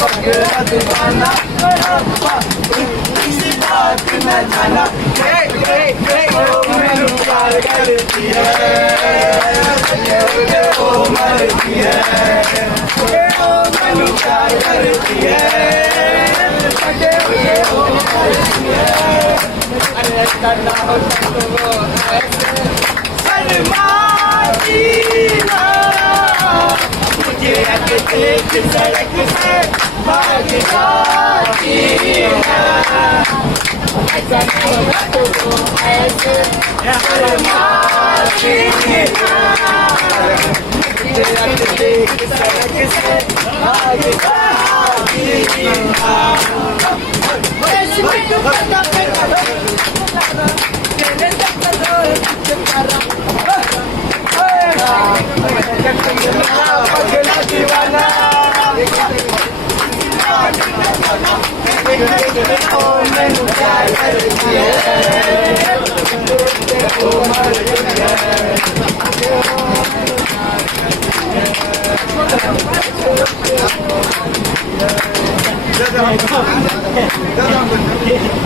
पगला दीवाना रब्बा किसी बात न जाना वो मैनू प्यार करती है वो मरती है वो मैनू प्यार करती है वो मरती है अरे करना हो तो वो शर्माती ना मुझे अकेले की सड़क से भाग जाती है ऐसा नहीं होगा तो वो ऐसे शर्माती ना मुझे अकेले की सड़क से भाग जाती है पगला दीवाना ओ मैनू प्यार करती है वो मरती है